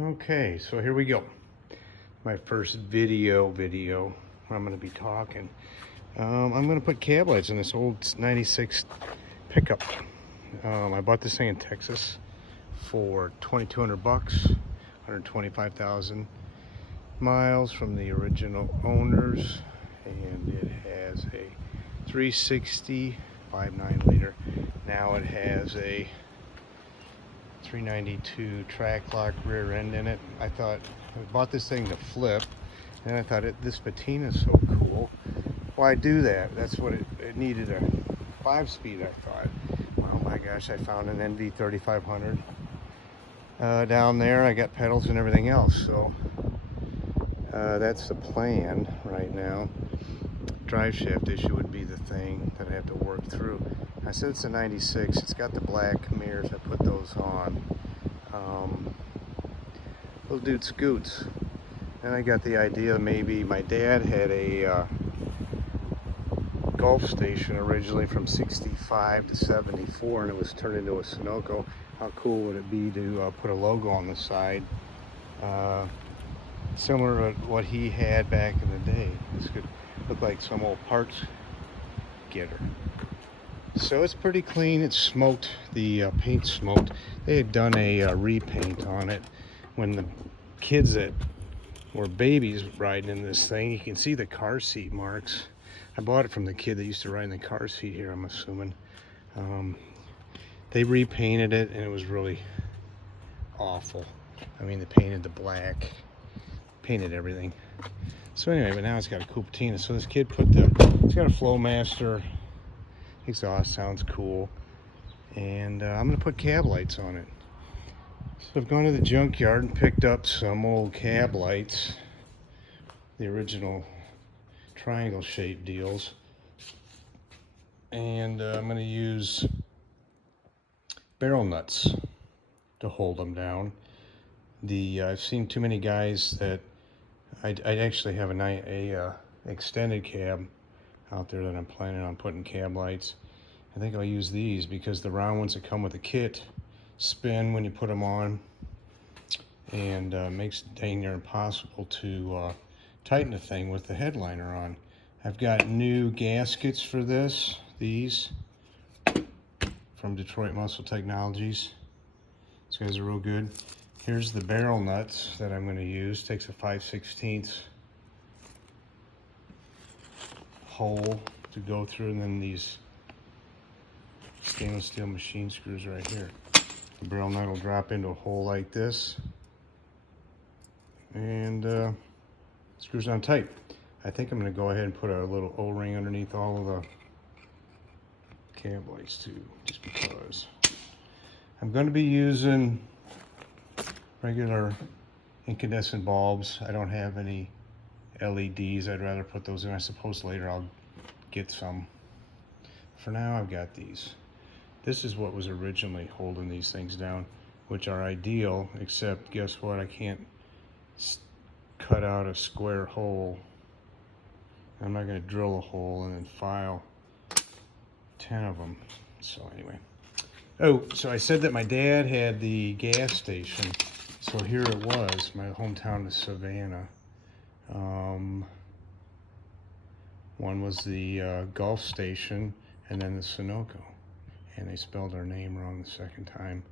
Okay, so here we go. My first video where I'm going to be talking. I'm going to put cab lights in this old 96 pickup. I bought this thing in Texas for $2,200, 125,000 miles from the original owners, and it has a 360 5.9 liter. Now it has a 392 track lock rear end in it. I bought this thing to flip, and I thought this patina is so cool. Why do that? That's what it needed, a 5-speed, I thought. Oh my gosh, I found an NV 3500 down there. I got pedals and everything else, so that's the plan right now. Drive shaft issue would be the thing that I have to work through. I said it's a 96. It's got the black mirrors. I put those on. Little dude scoots. And I got the idea maybe my dad had a Gulf station originally from 65 to 74, and it was turned into a Sunoco. How cool would it be to put a logo on the side similar to what he had back in the day? This could look like some old parts getter. So it's pretty clean. It's smoked. The paint smoked. They had done a repaint on it when the kids that were babies riding in this thing. You can see the car seat marks. I bought it from the kid that used to ride in the car seat here, I'm assuming. They repainted it, and it was really awful. I mean, they painted the black, painted everything. So anyway, but now it's got a cool patina. So this kid it's got a Flowmaster exhaust, sounds cool. And I'm gonna put cab lights on it. So I've gone to the junkyard and picked up some old cab lights, the original triangle shaped deals. And I'm gonna use barrel nuts to hold them down. I've seen too many guys that I actually have a extended cab out there that I'm planning on putting cab lights. I think I'll use these because the round ones that come with the kit spin when you put them on, and makes it dang near impossible to tighten the thing with the headliner on. I've got new gaskets for these from Detroit Muscle Technologies. These guys are real good. Here's the barrel nuts that I'm going to use. Takes a 5/16 hole to go through, and then these stainless steel machine screws right here. The barrel nut will drop into a hole like this, and screws on tight. I think I'm going to go ahead and put a little O-ring underneath all of the cab lights too, just because. I'm going to be using regular incandescent bulbs. I don't have any LEDs. I'd rather put those in. I suppose later I'll get some. For now, I've got these. This is what was originally holding these things down, which are ideal, except guess what? I can't cut out a square hole. I'm not going to drill a hole and then file 10 of them. So anyway. Oh, so I said that my dad had the gas station. So here it was, my hometown of Savannah. One was the Gulf station, and then the Sunoco. And they spelled our name wrong the second time.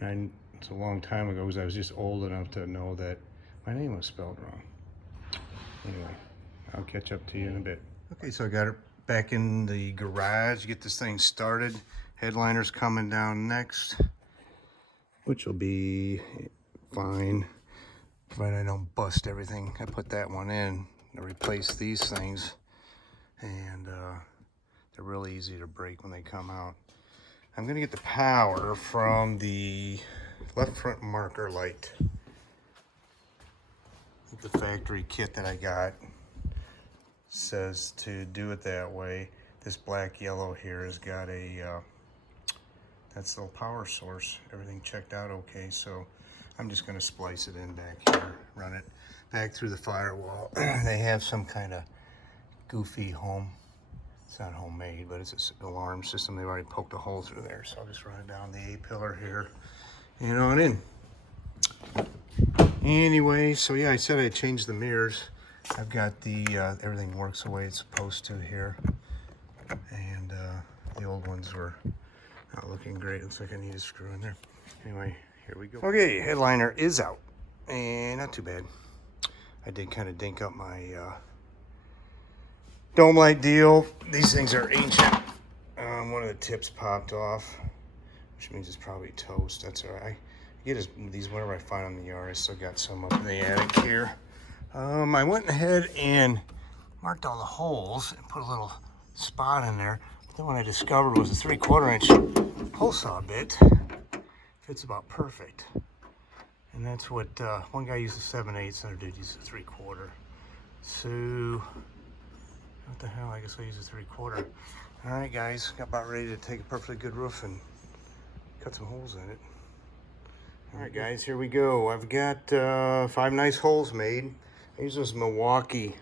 And it's a long time ago because I was just old enough to know that my name was spelled wrong. Anyway, I'll catch up to you in a bit. Okay, so I got it back in the garage, get this thing started. Headliner's coming down next, which will be fine, provided I don't bust everything. I put that one in to replace these things, and they're really easy to break when they come out. I'm gonna get the power from the left front marker light. The factory kit that I got says to do it that way. This black yellow here has got that's the power source. Everything checked out okay, so I'm just going to splice it in back here, run it back through the firewall. They have some kind of goofy it's not homemade, but it's an alarm system. They've already poked a hole through there, so I'll just run it down the A-pillar here and on in. Anyway, so yeah, I said I changed the mirrors. I've got the, everything works the way it's supposed to here. And the old ones were not looking great. Looks like I need a screw in there. Anyway, here we go. Okay, headliner is out. And not too bad. I did kind of dink up my dome light deal. These things are ancient. One of the tips popped off, which means it's probably toast. That's all right. I get these whenever I find them in the yard. I still got some up in the attic here. I went ahead and marked all the holes and put a little spot in there. But then what I discovered was a 3/4 inch hole saw bit. Fits about perfect. And that's what, one guy used a 7/8, another dude used a 3/4. So, what the hell, I guess I used a 3/4. All right, guys, got about ready to take a perfectly good roof and cut some holes in it. All right, guys, here we go. I've got 5 nice holes made. I use those Milwaukee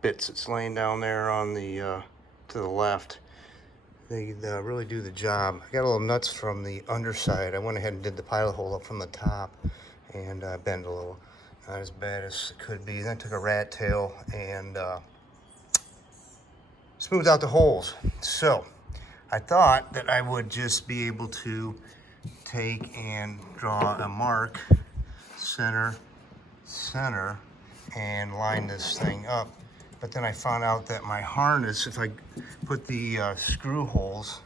bits that's laying down there on the, to the left. They really do the job. I got a little nuts from the underside. I went ahead and did the pilot hole up from the top and bend a little. Not as bad as it could be. Then I took a rat tail and smoothed out the holes. So I thought that I would just be able to take and draw a mark, center, and line this thing up. But then I found out that my harness, if I put the screw holes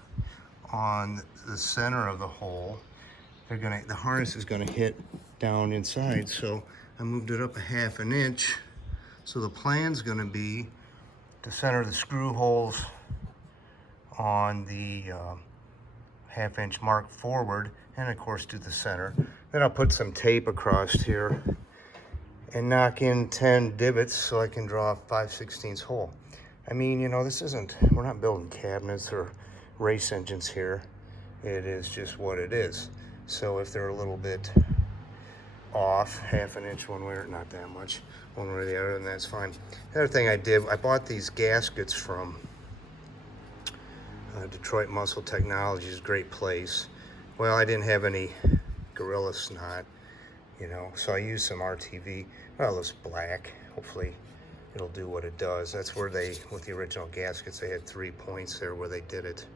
on the center of the hole, the harness is gonna hit down inside. So I moved it up a 1/2 inch. So the plan's gonna be to center the screw holes on the 1/2 inch mark forward, and of course do the center. Then I'll put some tape across here and knock in 10 divots so I can draw a 5/16 hole. I mean, you know, we're not building cabinets or race engines here. It is just what it is. So if they're a little bit off, 1/2 inch one way, or not that much, one way or the other, then that's fine. The other thing I did, I bought these gaskets from Detroit Muscle Technologies, great place. Well, I didn't have any Gorilla Snot, you know, so I used some RTV. Well, it's black. Hopefully it'll do what it does. That's where with the original gaskets, they had 3 points there where they did it.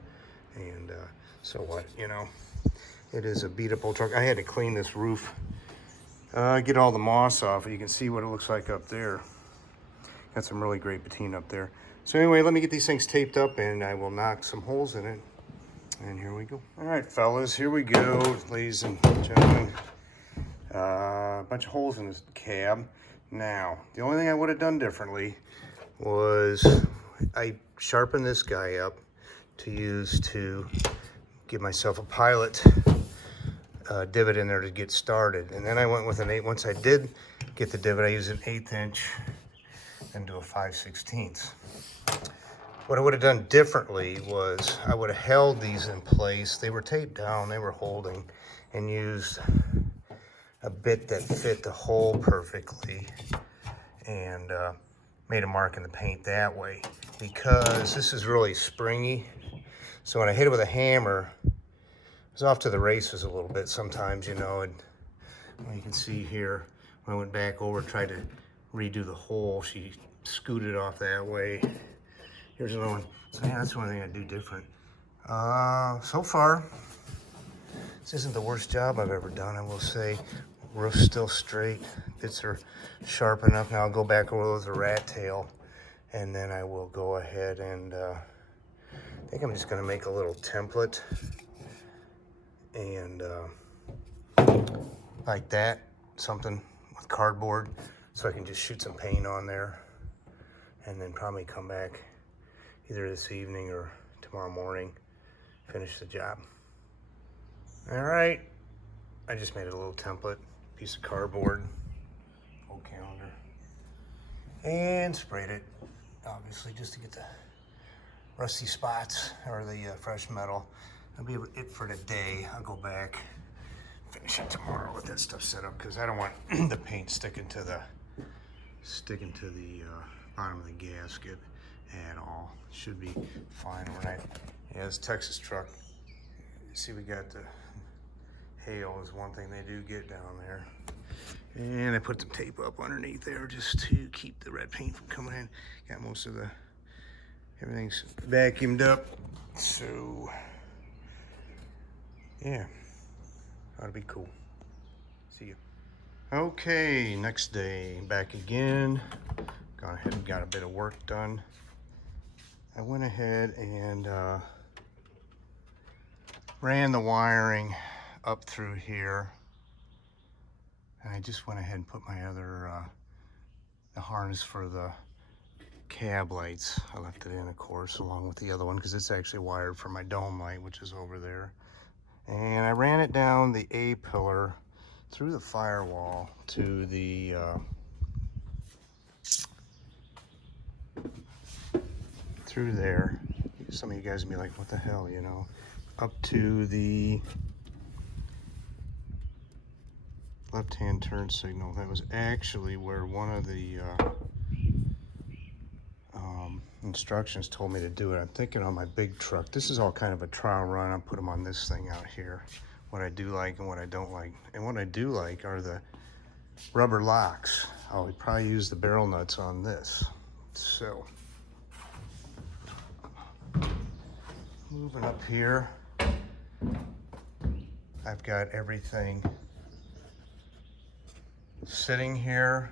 And so what, you know, it is a beat up old truck. I had to clean this roof, get all the moss off, and you can see what it looks like up there. Got some really great patina up there. So anyway, let me get these things taped up and I will knock some holes in it. And here we go. All right, fellas, here we go, ladies and gentlemen. A bunch of holes in this cab. Now, the only thing I would have done differently was I sharpened this guy up to use to give myself a pilot divot in there to get started. And then I went with once I did get the divot, I used an 1/8 inch and do a 5/16. What I would have done differently was I would have held these in place. They were taped down, they were holding, and used a bit that fit the hole perfectly and made a mark in the paint that way, because this is really springy. So when I hit it with a hammer, it was off to the races a little bit sometimes, you know. And you can see here, when I went back over and tried to redo the hole, she scooted off that way. Here's another one. So yeah, that's one thing I do different. So far, this isn't the worst job I've ever done, I will say. Roof's still straight. Bits are sharp enough. Now I'll go back over with a rat tail, and then I will go ahead and I think I'm just gonna make a little template and like that, something with cardboard, so I can just shoot some paint on there and then probably come back either this evening or tomorrow morning, finish the job. All right, I just made a little template, piece of cardboard, old calendar, and sprayed it, obviously, just to get the rusty spots or the fresh metal. That'll be it for today. I'll go back, finish it tomorrow with that stuff set up, because I don't want the paint sticking to the bottom of the gasket at all. Should be fine overnight. Yeah, this Texas truck, see, we got the hail is one thing they do get down there. And I put some tape up underneath there just to keep the red paint from coming in. Got most of the, everything's vacuumed up. So, yeah, ought to be cool. See you. Okay, next day, back again. Gone ahead and got a bit of work done. I went ahead and ran the wiring up through here. And I just went ahead and put my other, the harness for the cab lights. I left it in, of course, along with the other one, because it's actually wired for my dome light, which is over there. And I ran it down the A pillar through the firewall to the through there. Some of you guys will be like, what the hell, you know? Up to the left-hand turn signal. That was actually where one of the instructions told me to do it. I'm thinking on my big truck. This is all kind of a trial run. I'll put them on this thing out here. What I do like and what I don't like. And what I do like are the rubber locks. I'll probably use the barrel nuts on this. So, moving up here, I've got everything sitting here.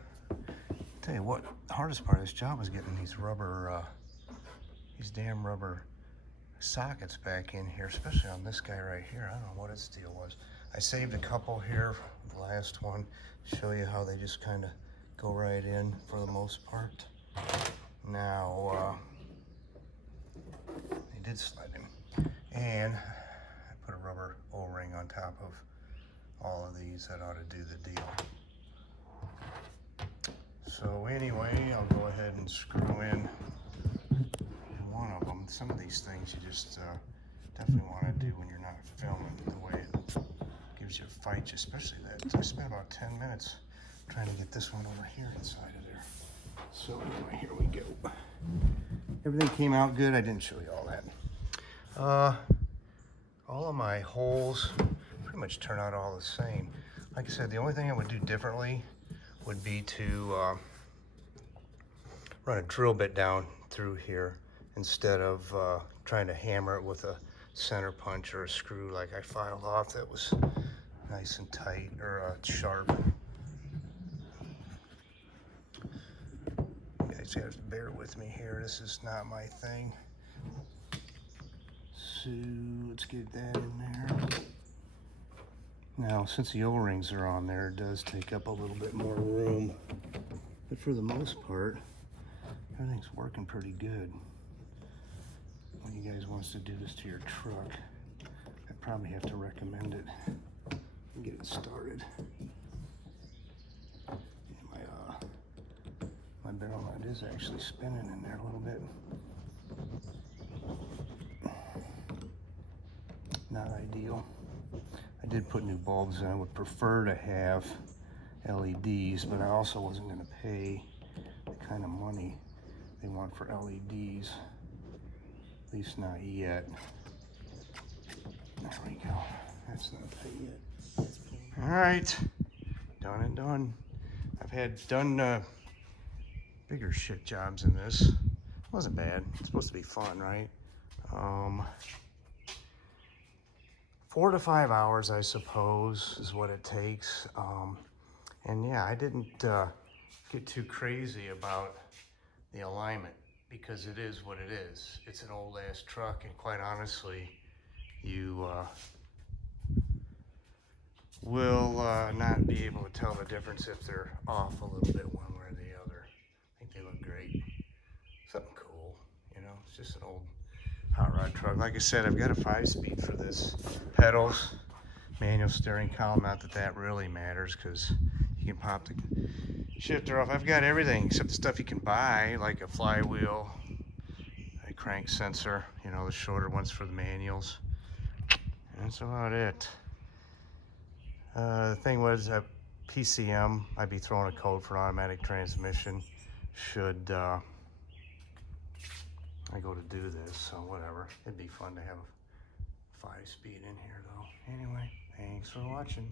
Tell you what, the hardest part of this job is getting these rubber, these damn rubber sockets back in here, especially on this guy right here. I don't know what its deal was. I saved a couple here, the last one, to show you how they just kind of go right in for the most part. Now, they did slide in. And I put a rubber O-ring on top of all of these. That ought to do the deal. So anyway, I'll go ahead and screw in one of them. Some of these things you just definitely want to do when you're not filming, the way it gives you a fight, especially that. I spent about 10 minutes trying to get this one over here inside of there. So anyway, here we go. Everything came out good. I didn't show you all that. All of my holes pretty much turn out all the same. Like I said, the only thing I would do differently would be to run a drill bit down through here instead of trying to hammer it with a center punch or a screw like I filed off that was nice and tight or sharp. You guys have to bear with me here. This is not my thing. So let's get that in there. Now, since the O-rings are on there, it does take up a little bit more room. But for the most part, everything's working pretty good. When you guys want us to do this to your truck, I probably have to recommend it and get it started. My barrel nut is actually spinning in there a little bit. Not ideal. I did put new bulbs in. I would prefer to have LEDs, but I also wasn't going to pay the kind of money they want for LEDs. At least not yet. There we go. That's not that yet. All right. Done and done. I've had done bigger shit jobs in this. It wasn't bad. It's supposed to be fun, right? 4 to 5 hours, I suppose, is what it takes. And yeah, I didn't get too crazy about the alignment because it is what it is. It's an old ass truck, and quite honestly, you will not be able to tell the difference if they're off a little bit one way or the other. I think they look great. Something cool, you know, it's just an old hot rod truck. Like I said, I've got a 5-speed for this. Pedals, manual steering column, not that that really matters because you can pop the shifter off. I've got everything except the stuff you can buy, like a flywheel, a crank sensor, you know, the shorter ones for the manuals. And that's about it. The thing was, PCM, I'd be throwing a code for automatic transmission should I go to do this, so whatever. It'd be fun to have a 5-speed in here though. Anyway, thanks for watching.